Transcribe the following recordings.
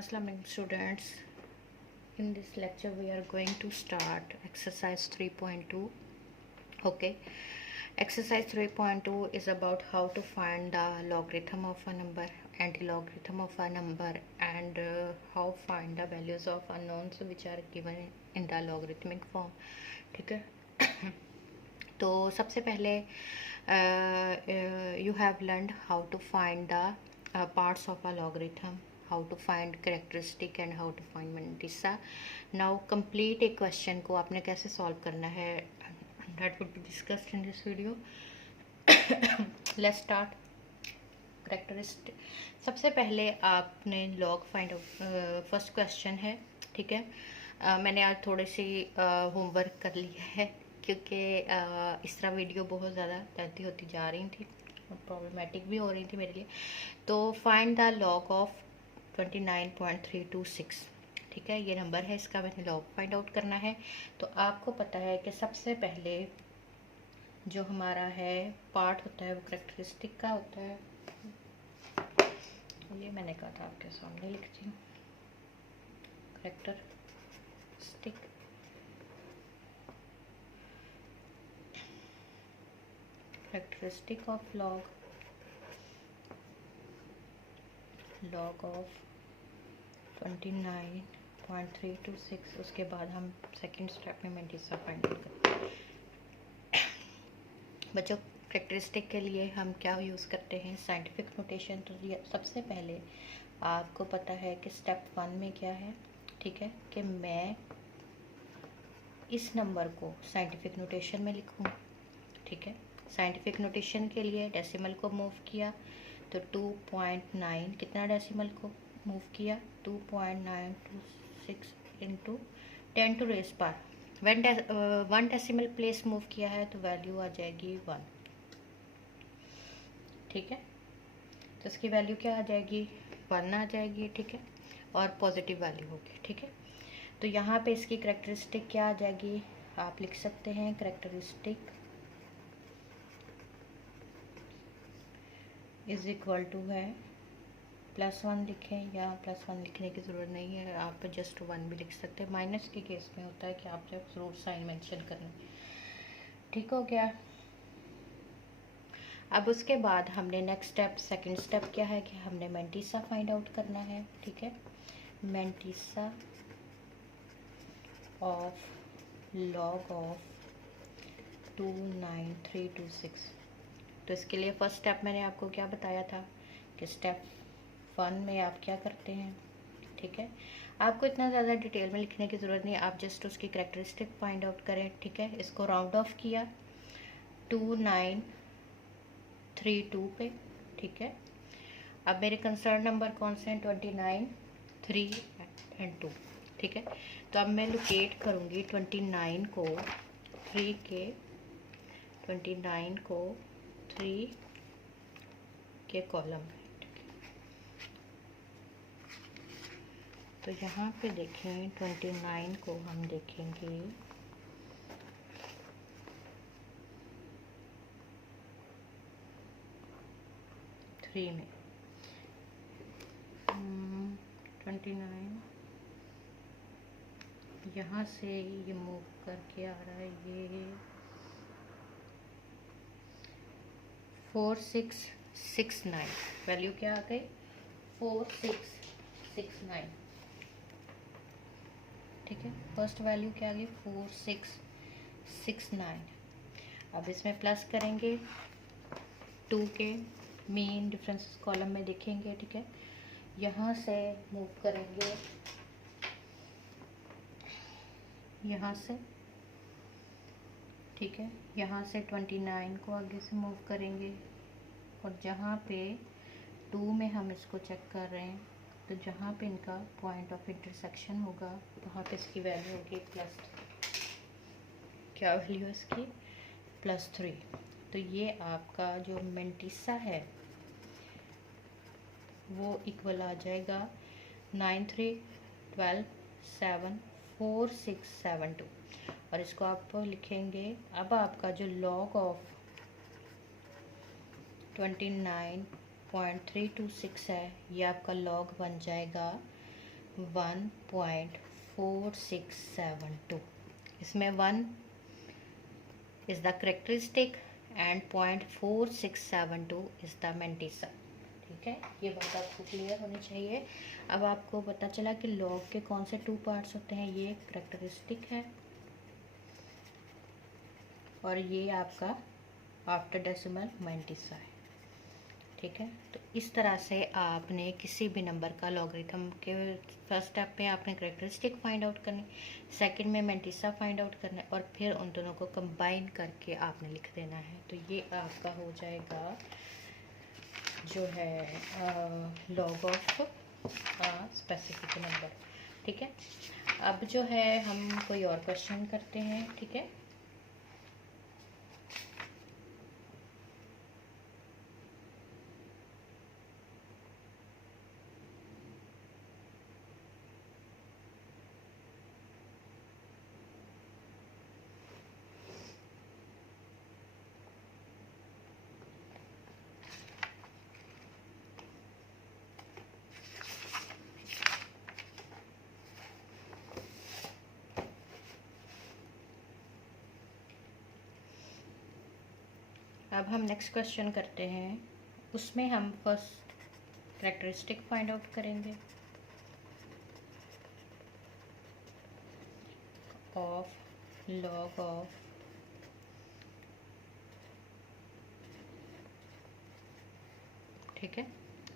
Assalamu alaikum students. In this lecture we are going to start exercise 3.2. Okay, exercise 3.2 is about how to find the logarithm of a number, anti-logarithm of a number, and how find the values of unknowns which are given in the logarithmic form. ठीक है तो सबसे पहले you have learned how to find the parts of a logarithm, how to find characteristic and how to find mantissa. Now complete a question को आपने कैसे solve करना है, that would be discussed in this video. Let's start. Characteristic, सबसे पहले आपने log find out, first question है. ठीक है, मैंने आज थोड़ी सी होमवर्क कर लिया है क्योंकि इस तरह वीडियो बहुत ज़्यादा लंबी होती जा रही थी और प्रॉब्लमेटिक भी हो रही थी मेरे लिए. तो फाइंड द लॉग ऑफ 29.326. ठीक है, ये नंबर है, इसका मैंने लॉग फाइंड आउट करना है. तो आपको पता है कि सबसे पहले जो हमारा है पार्ट होता है वो करेक्टरिस्टिक का होता है. ये मैंने कहा था आपके सामने लिखती हूँ. Characteristic characteristic of log of 29.326. उसके बाद हम सेकंड स्टेप में मैंटिसा फाइंड आउट करते हैं. बच्चों, करेक्टरिस्टिक के लिए हम क्या यूज़ करते हैं, साइंटिफिक नोटेशन. तो सबसे पहले आपको पता है कि स्टेप 1 में क्या है. ठीक है, कि मैं इस नंबर को साइंटिफिक नोटेशन में लिखूँ. ठीक है, साइंटिफिक नोटेशन के लिए डेसिमल को मूव किया तो 2.9 कितना डेसिमल को मूव किया 2.926 इंटू 10 टू रेस पर. वन डेसिमल प्लेस मूव किया है तो वैल्यू आ जाएगी 1. ठीक है, तो इसकी वैल्यू क्या आ जाएगी 1 आ जाएगी. ठीक है, और पॉजिटिव वैल्यू होगी. ठीक है, तो यहाँ पे इसकी करेक्टरिस्टिक क्या आ जाएगी, आप लिख सकते हैं करेक्टरिस्टिक इज इक्वल टू है +1 लिखें या +1 लिखने की ज़रूरत नहीं है, आप जस्ट 1 भी लिख सकते हैं. माइनस के केस में होता है कि आप जब ज़रूर साइन मेंशन करें. ठीक हो गया. अब उसके बाद हमने नेक्स्ट स्टेप, सेकंड स्टेप क्या है कि हमने मैंटिसा फाइंड आउट करना है. ठीक है, मैंटिसा ऑफ लॉग ऑफ 29326. तो इसके लिए फर्स्ट स्टेप मैंने आपको क्या बताया था कि स्टेप 1 में आप क्या करते हैं. ठीक है, आपको इतना ज़्यादा डिटेल में लिखने की ज़रूरत नहीं, आप जस्ट उसकी करेक्टरिस्टिक फाइंड आउट करें. ठीक है, इसको राउंड ऑफ किया 2932 पे. ठीक है, अब मेरे कंसर्न नंबर कौन से हैं 29, 3 एंड 2. ठीक है, तो अब मैं लोकेट करूँगी 29 को 3 के 29 को 3 के कॉलम में. तो यहाँ पे देखें 29 को हम देखेंगे 3 में. 29 यहाँ से ये मूव करके आ रहा है, ये 4669. वैल्यू क्या आ गई 4669. ठीक है, फर्स्ट वैल्यू क्या आ गई 4669. अब इसमें प्लस करेंगे 2 के मीन डिफरेंस कॉलम में देखेंगे. ठीक है, यहाँ से मूव करेंगे, यहाँ से. ठीक है, यहाँ से 29 को आगे से मूव करेंगे और जहाँ पे 2 में हम इसको चेक कर रहे हैं तो जहाँ पे इनका पॉइंट ऑफ इंटरसेक्शन होगा वहाँ पे इसकी वैल्यू होगी क्या वैल्यू है इसकी +3. तो ये आपका जो मैंटिसा है वो इक्वल आ जाएगा 93127467 और इसको आप लिखेंगे. अब आपका जो लॉग ऑफ 29.326 है, ये आपका लॉग बन जाएगा 1.4672. इसमें 1 is the characteristic and 0.4672 is the mantissa. ठीक है, ये बात आपको क्लियर होनी चाहिए। अब आपको पता चला कि लॉग के कौन से 2 पार्ट्स होते हैं। ये करेक्टरिस्टिक है और ये आपका आफ्टर डेसिमल मेंटिसा है। ठीक है, तो इस तरह से आपने किसी भी नंबर का लॉगरिथम के फर्स्ट स्टेप पे आपने करेक्टरिस्टिक फाइंड आउट करनी, सेकंड में मेंटिसा फाइंड आउट करना है और फिर उन दोनों को कंबाइन करके आपने लिख देना है। तो ये आपका हो जाएगा जो है लॉग ऑफ स्पेसिफिक नंबर। ठीक है, अब जो है हम कोई और क्वेश्चन करते हैं। ठीक है, अब हम नेक्स्ट क्वेश्चन करते हैं। उसमें हम फर्स्ट करेक्टरिस्टिक फाइंड आउट करेंगे ऑफ लॉग ऑफ ठीक है,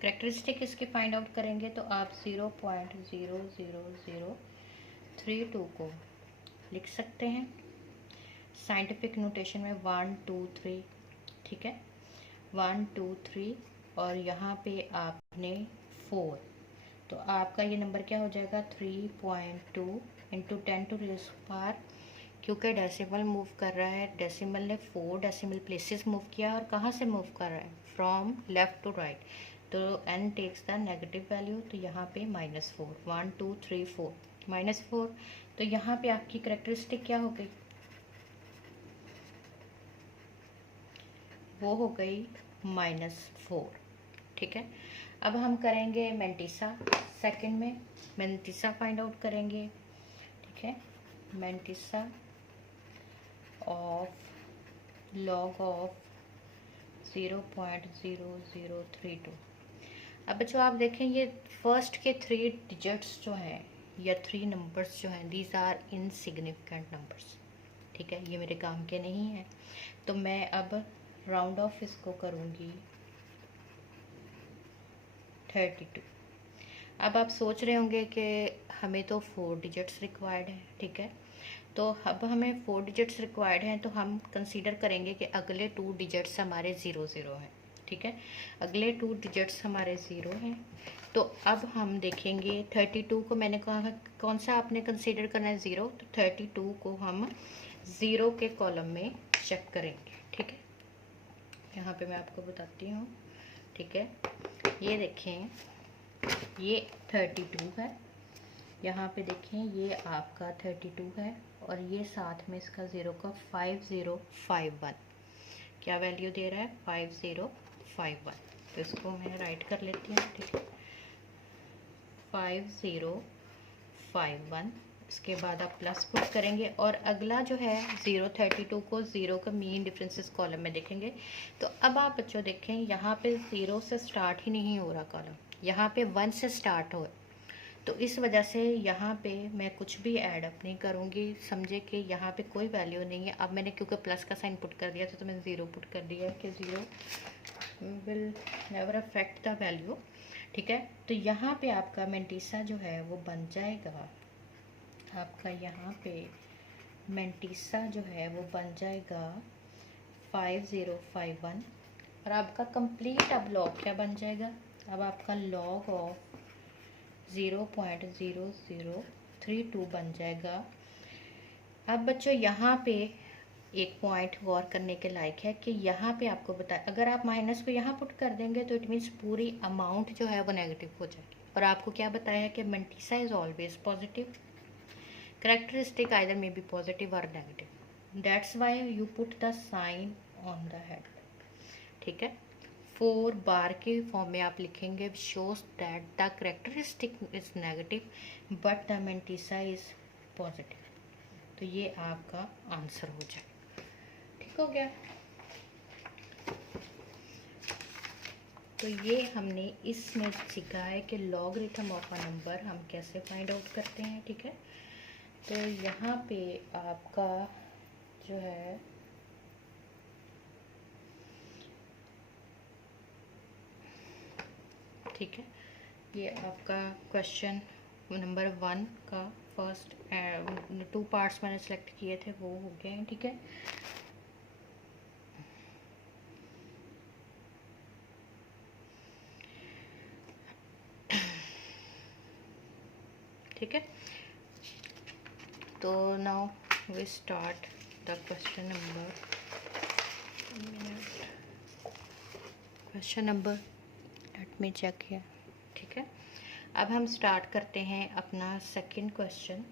करेक्टरिस्टिक इसके फाइंड आउट करेंगे तो आप 0.00032 को लिख सकते हैं साइंटिफिक नोटेशन में 1 2 3। ठीक है, 1 2 3 और यहाँ पे आपने 4, तो आपका ये नंबर क्या हो जाएगा 3.2 इंटू 10⁻⁴। क्योंकि डेसिमल मूव कर रहा है, डेसिमल ने 4 डेसिमल प्लेसेस मूव किया और कहाँ से मूव कर रहा है, फ्रॉम लेफ्ट टू राइट। तो n takes the negative value, तो यहाँ पे -4, 1 2 3 4 -4। तो यहाँ पे आपकी करेक्टरिस्टिक क्या हो गई, वो हो गई -4। ठीक है, अब हम करेंगे मेंटिसा। सेकंड में मेंटिसा फाइंड आउट करेंगे। ठीक है, मेंटिसा ऑफ लॉग ऑफ 0.0032। अब बच्चों आप देखें, ये फर्स्ट के 3 डिजिट्स जो हैं या 3 नंबर्स जो हैं, दीज आर इनसिग्निफिकेंट नंबर्स। ठीक है, ये मेरे काम के नहीं हैं। तो मैं अब राउंड ऑफ इसको करूँगी 32। अब आप सोच रहे होंगे कि हमें तो 4 डिजिट्स रिक्वायर्ड है। ठीक है, तो अब हमें 4 डिजिट्स रिक्वायर्ड हैं, तो हम कंसीडर करेंगे कि अगले 2 डिजिट्स हमारे 0 0 हैं। ठीक है, अगले 2 डिजिट्स हमारे 0 हैं। तो अब हम देखेंगे 32 को, मैंने कहा कौन सा आपने कंसीडर करना है 0, तो 32 को हम 0 के कॉलम में चेक करेंगे। ठीक है, यहाँ पे मैं आपको बताती हूँ। ठीक है, ये देखें, ये 32 है, यहाँ पे देखें ये आपका 32 है और ये साथ में इसका 0 का 5051 क्या वैल्यू दे रहा है, 5051। तो इसको मैं राइट कर लेती हूँ। ठीक है, 5051, इसके बाद आप प्लस पुट करेंगे और अगला जो है 032 को 0 का मीन डिफरेंसेस कॉलम में देखेंगे। तो अब आप बच्चों देखें, यहाँ पे 0 से स्टार्ट ही नहीं हो रहा कॉलम, यहाँ पे 1 से स्टार्ट हो। तो इस वजह से यहाँ पे मैं कुछ भी ऐड अप नहीं करूँगी। समझे कि यहाँ पे कोई वैल्यू नहीं है। अब मैंने क्योंकि प्लस का साइन पुट कर दिया था, तो मैंने 0 पुट कर दिया कि 0 will never affect the value. ठीक है, तो यहाँ पे आपका मेंटिसा जो है वो बन जाएगा, आपका यहाँ पे मेंटिसा जो है वो बन जाएगा 5051 और आपका कंप्लीट अब लॉग क्या बन जाएगा, अब आपका लॉग ऑफ 0.0032 बन जाएगा। अब बच्चों यहाँ पे एक पॉइंट गौर करने के लायक है कि यहाँ पे आपको बताया, अगर आप माइनस को यहाँ पुट कर देंगे तो इट मीन्स पूरी अमाउंट जो है वो नेगेटिव हो जाएगी। और आपको क्या बताया है कि mantissa is always positive, characteristic either may be positive or negative, that's why you put the sign on the head. ठीक है, 4 बार के फॉर्म में आप लिखेंगे shows that the characteristic is negative but the mantissa is positive. तो ये आपका answer हो जाए। ठीक हो गया। तो ये हमने इसमें सीखा है कि लॉगरिथम ऑफ अ नंबर हम कैसे फाइंड आउट करते हैं। ठीक है, तो यहाँ पे आपका जो है ठीक है, ये आपका क्वेश्चन नंबर 1 का फर्स्ट 2 पार्ट्स मैंने सेलेक्ट किए थे वो हो गए हैं। ठीक है, ठीक है। तो now we start the question number let me check here. ठीक है, अब हम स्टार्ट करते हैं अपना सेकंड क्वेश्चन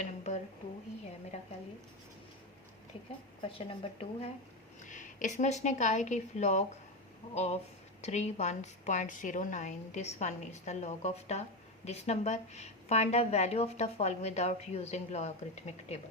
नंबर 2 ही है मेरा ख्याल ये। ठीक है, क्वेश्चन नंबर 2 है। इसमें उसने कहा है कि log of 31.09 this one is the log of the this number, find the value of the following without using logarithmic table.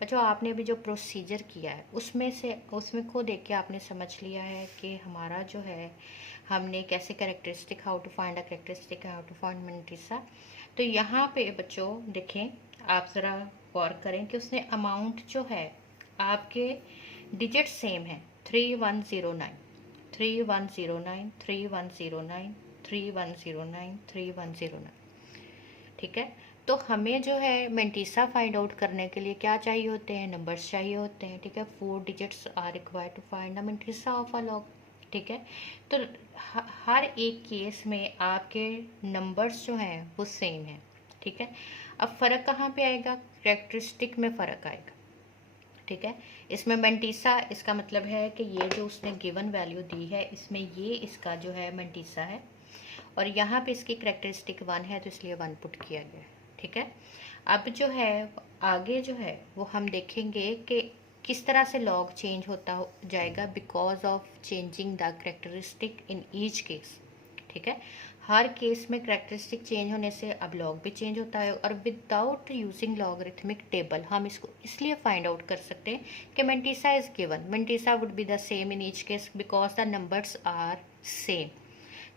बच्चों आपने अभी जो प्रोसीजर किया है उसमें को देख के आपने समझ लिया है कि हमारा जो है हमने कैसे characteristic how to find a characteristic how to find mantissa. तो यहाँ पे बच्चों देखें, आप ज़रा गौर करें कि उसने अमाउंट जो है आपके डिजिट सेम है 3109 3109 3109 3109 3109। ठीक है, तो हमें जो है मेंटिसा फाइंड आउट करने के लिए क्या चाहिए होते हैं, नंबर्स चाहिए होते हैं। ठीक है, 4 digits are required to find the mantissa of a log. ठीक है, तो हर एक केस में आपके नंबर्स जो हैं वो सेम हैं। ठीक है, अब फ़र्क कहाँ पे आएगा, कैरेक्टरिस्टिक में फ़र्क आएगा। ठीक है, इसमें मेंटिसा इसका मतलब है कि ये जो उसने गिवन वैल्यू दी है इसमें ये इसका जो है मेंटिसा है, और यहाँ पे इसकी करेक्टरिस्टिक 1 है तो इसलिए 1 पुट किया गया है। ठीक है, अब जो है आगे जो है वो हम देखेंगे कि किस तरह से लॉग चेंज होता जाएगा because of changing the characteristic in each case. ठीक है, हर केस में करेक्टरिस्टिक चेंज होने से अब लॉग भी चेंज होता है, और विदाउट यूजिंग लॉगरिथमिक टेबल हम इसको इसलिए फाइंड आउट कर सकते हैं कि mantissa is given, mantissa would be the same in each case because the numbers are same.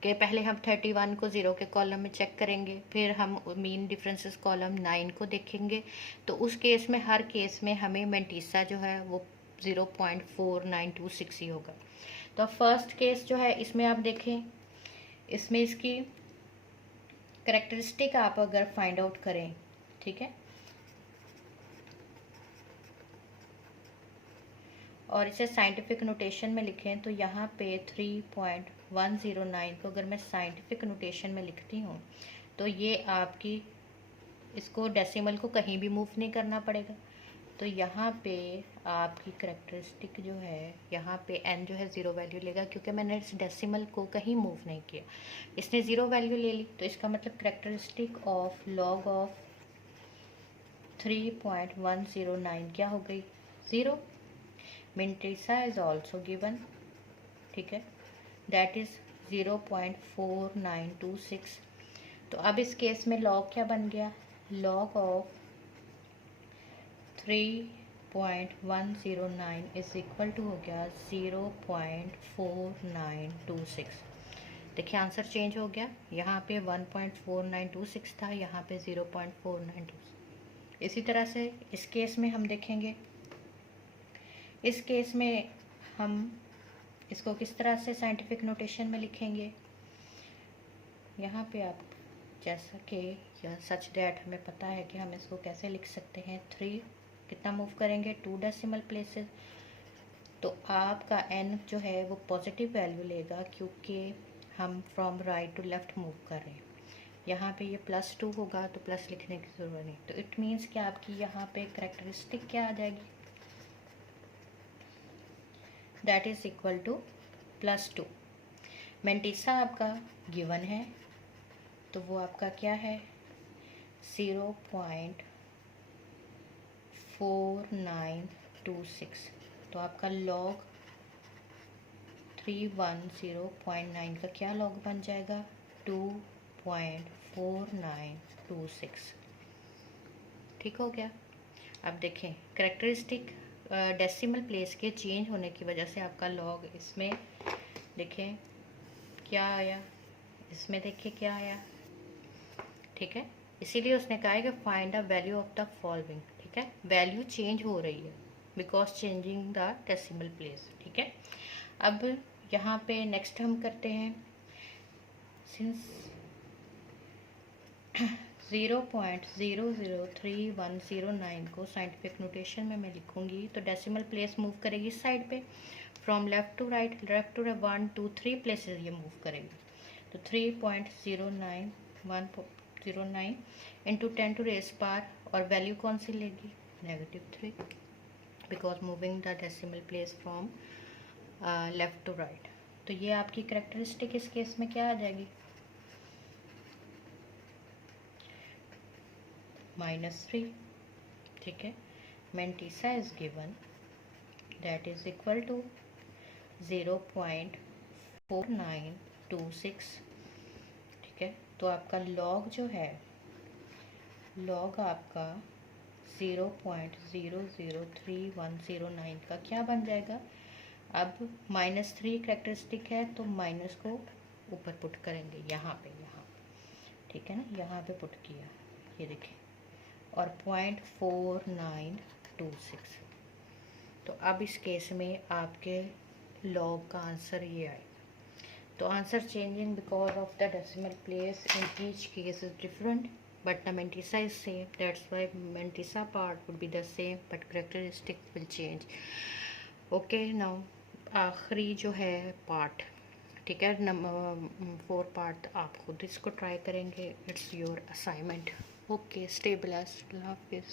कि पहले हम 31 को 0 के कॉलम में चेक करेंगे, फिर हम मीन डिफरेंसेस कॉलम 9 को देखेंगे, तो उस केस में हर केस में हमें मेंटिसा जो है वो 0.4926 ही होगा। तो फर्स्ट केस जो है इसमें आप देखें, इसमें इसकी करेक्टरिस्टिक आप अगर फाइंड आउट करें, ठीक है, और इसे साइंटिफिक नोटेशन में लिखें तो यहाँ पे 3.109 को अगर मैं साइंटिफिक नोटेशन में लिखती हूँ तो ये आपकी इसको डेसिमल को कहीं भी मूव नहीं करना पड़ेगा। तो यहाँ पे आपकी करेक्टरिस्टिक जो है यहाँ पे n जो है 0 वैल्यू लेगा, क्योंकि मैंने इस डेसिमल को कहीं मूव नहीं किया, इसने 0 वैल्यू ले ली। तो इसका मतलब करेक्टरिस्टिक ऑफ लॉग ऑफ 3.109 क्या हो गई, 0। मेंटिसा इज ऑल्सो गिवन, ठीक है, दैट इज 0.4926। तो अब इस केस में लॉग क्या बन गया, log of 3.109 is equal to हो गया 0.4926। देखिए आंसर चेंज हो गया, यहाँ पे 1.4926 था, यहाँ पे 0.4926। इसी तरह से इस केस में हम देखेंगे, इस केस में हम इसको किस तरह से साइंटिफिक नोटेशन में लिखेंगे। यहाँ पे आप जैसा कि या सच दैट हमें पता है कि हम इसको कैसे लिख सकते हैं, 3 कितना मूव करेंगे 2 डेसिमल प्लेसेस, तो आपका n जो है वो पॉजिटिव वैल्यू लेगा क्योंकि हम from right to left move कर रहे हैं। यहाँ पे ये +2 होगा तो प्लस लिखने की ज़रूरत नहीं, तो इट मीन्स कि आपकी यहाँ पे करेक्टरिस्टिक क्या आ जाएगी, that is equal to +2। Mantissa आपका गिवन है तो वो आपका क्या है 0.4926। तो आपका लॉग 310.9 का क्या लॉग बन जाएगा? 2.4926। ठीक हो गया। अब देखें करेक्टरिस्टिक डेसिमल प्लेस के चेंज होने की वजह से आपका लॉग इसमें देखें क्या आया, इसमें देखिए क्या आया। ठीक है, इसीलिए उसने कहा है कि find the value of the following. ठीक है, वैल्यू चेंज हो रही है because changing the decimal place. ठीक है, अब यहाँ पे नेक्स्ट हम करते हैं, सिंस 0.003109 को साइंटिफिक नोटेशन में मैं लिखूंगी तो डेसिमल प्लेस मूव करेगी इस साइड पे, from left to right 1 2 3 places ये मूव करेगी। तो 3.09 इंटू 10 टू रेस पार, और वैल्यू कौन सी लेगी? -3, because moving the decimal place from left to right. तो ये आपकी करेक्टरिस्टिक इस केस में क्या आ जाएगी? -3। ठीक है, mantissa is given that is equal to 0.4926। ठीक है, तो आपका लॉग जो है, लॉग आपका 0.003109 का क्या बन जाएगा? अब -3 करेक्टरिस्टिक है तो माइनस को ऊपर पुट करेंगे यहाँ पे। ठीक है ना, यहाँ पे पुट किया, ये देखें, और 0.4926। तो अब इस केस में आपके लॉग का आंसर ये आएगा। तो answer changing because of the decimal place in each case is different, but the mantissa is same, that's why mantissa part would be the same but characteristic will change. Okay, now आखिरी जो है part, ठीक है, number 4 part आप खुद इसको try करेंगे, it's your assignment. Okay, stay blessed, अल्लाह हाफिज़।